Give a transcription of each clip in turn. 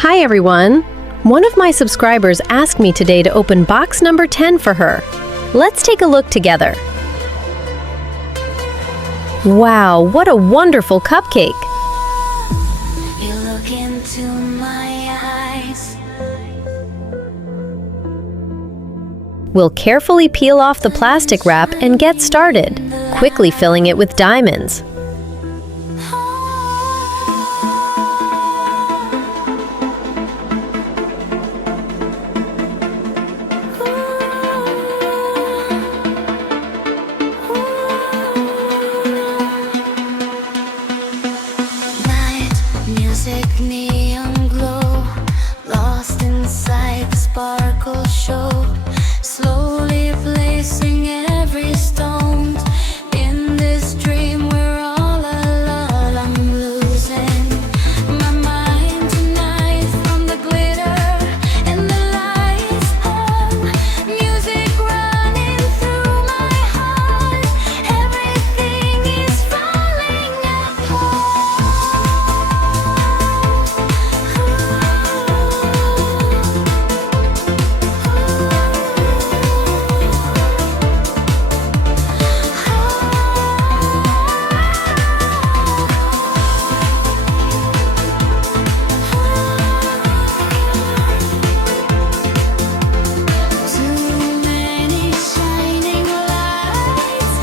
Hi everyone! One of my subscribers asked me today to open box number 10 for her. Let's take a look together. Wow, what a wonderful cupcake! You look into my eyes. We'll carefully peel off the plastic wrap and get started, quickly filling it with diamonds. Music, neon glow, lost inside the sparkle show, slowly placing every stone in this dream we're all alone. I'm losing my mind tonight from the glitter and the lights on, music running through my heart, everything is falling apart. Too many shining lights.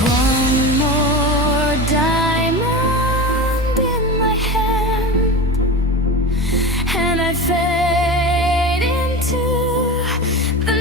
One more diamond in my hand, and I fade into the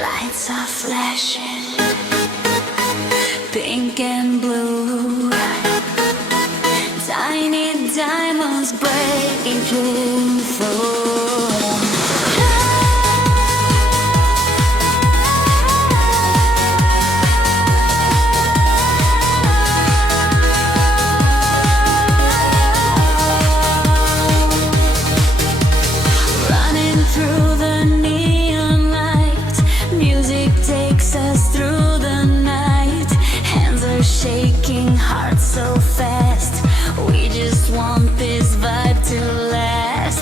lights are flashing, pink and blue, tiny diamonds breaking through the floor. Running through the neon light, music takes us through the night. Hands are shaking, hearts so fast. We just want this vibe to last.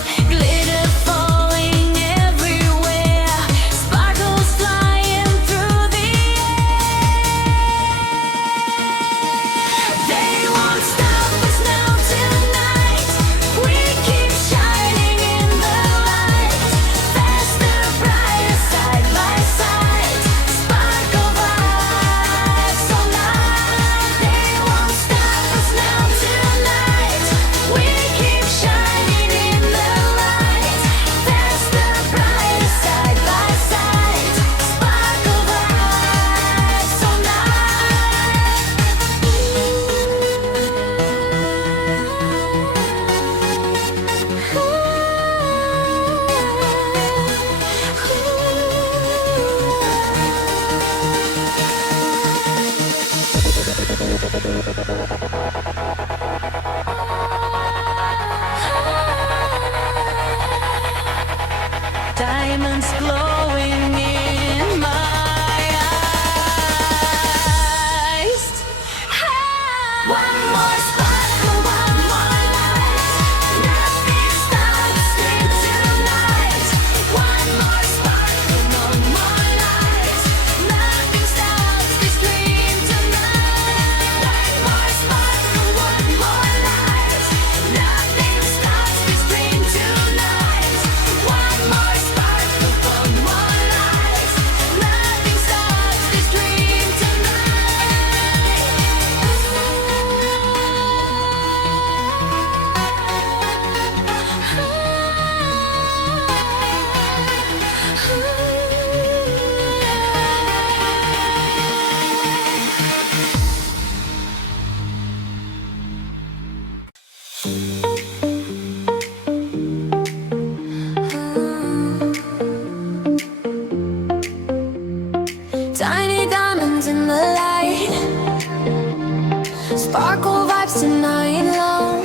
Sparkle vibes tonight long.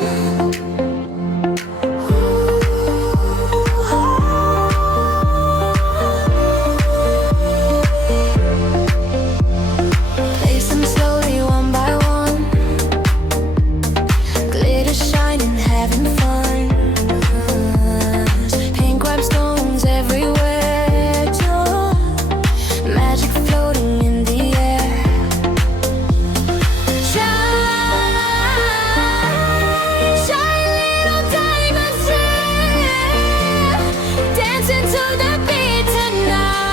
Place them slowly one by one. Glitter shining, having fun. Pink rhinestones everywhere. Magic floating in the air. Shine, shine, little diamonds, dancing to the beat tonight.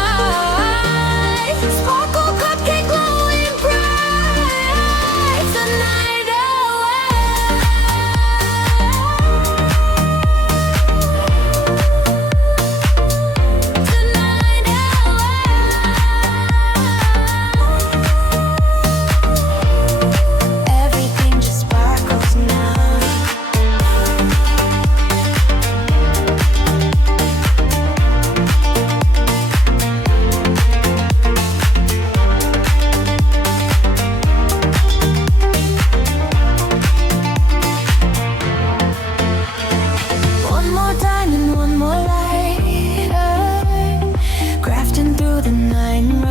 Sparkle cupcake glowing bright. Tonight away. Tonight away. Everything just sparkles now. One more diamond, one more light, crafting through the night and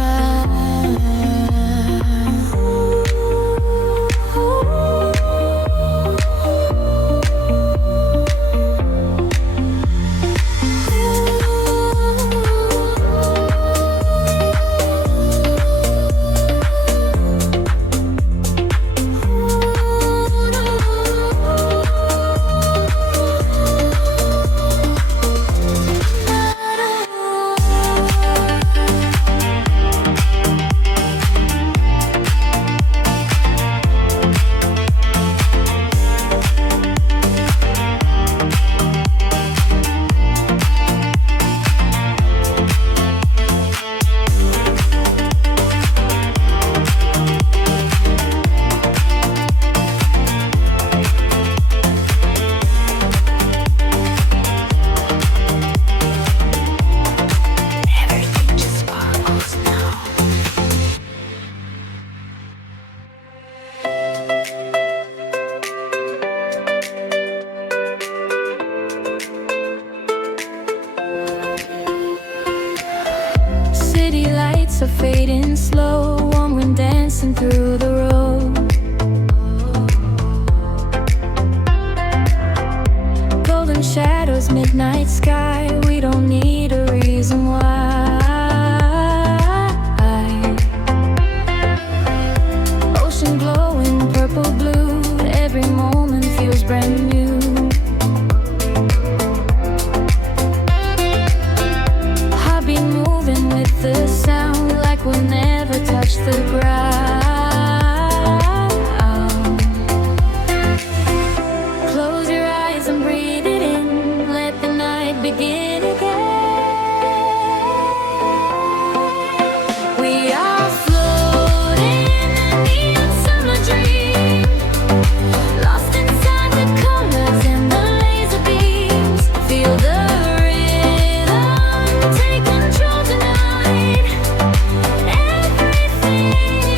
everything just sparkles now. City lights are fading slow, warm wind dancing through the road. Golden shadows, midnight sky, we don't need a reason why. Ocean glowing purple blue, every moment feels brand new. Heartbeat moving with the sound, like we'll never touch the ground. Close your eyes and breathe it in, let the night begin again. We are floating in a neon summer dream, lost inside the colors and the laser beams. Feel the rhythm, take control tonight. Everything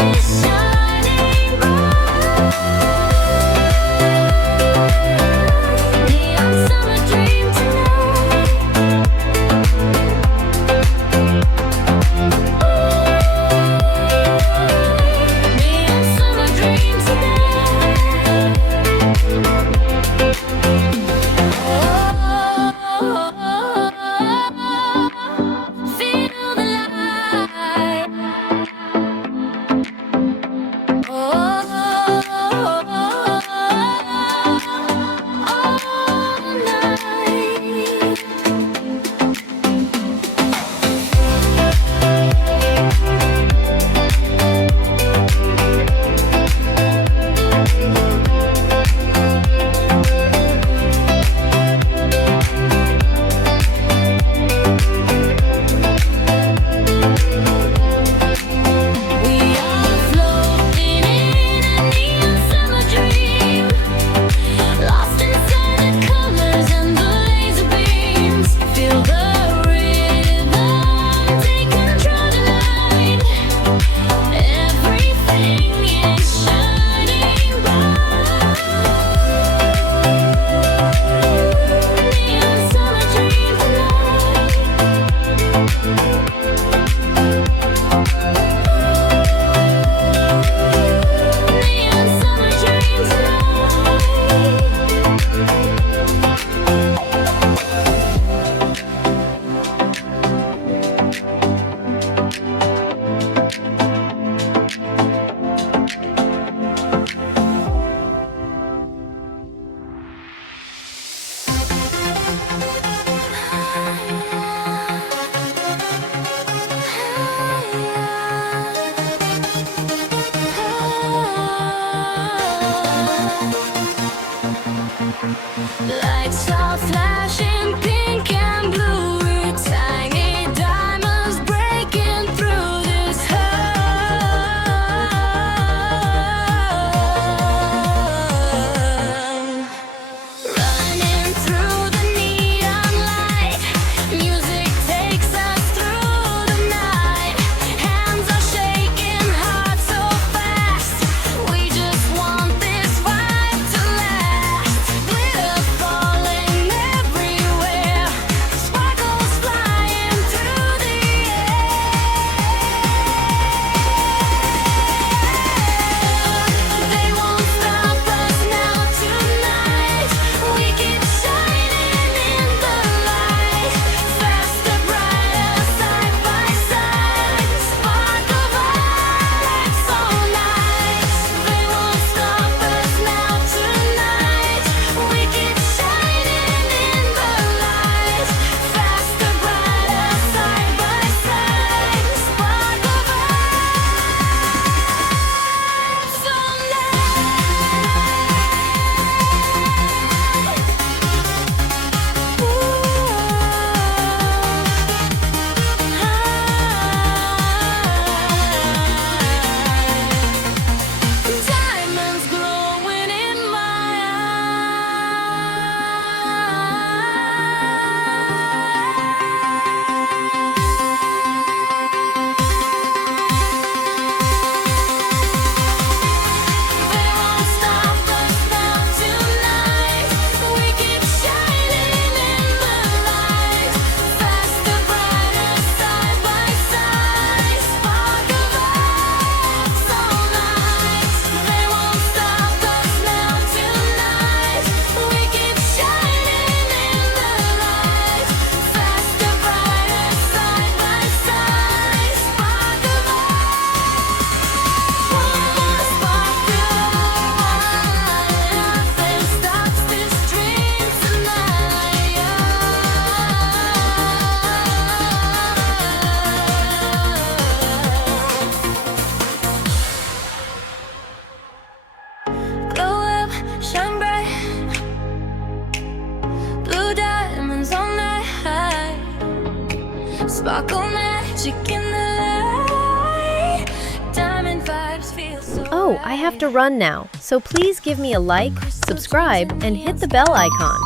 Oh, I have to run now, so please give me a like, subscribe, and hit the bell icon.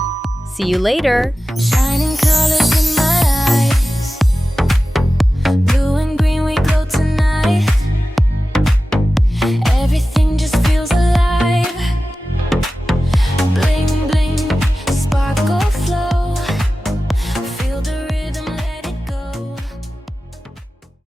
See you later! Shine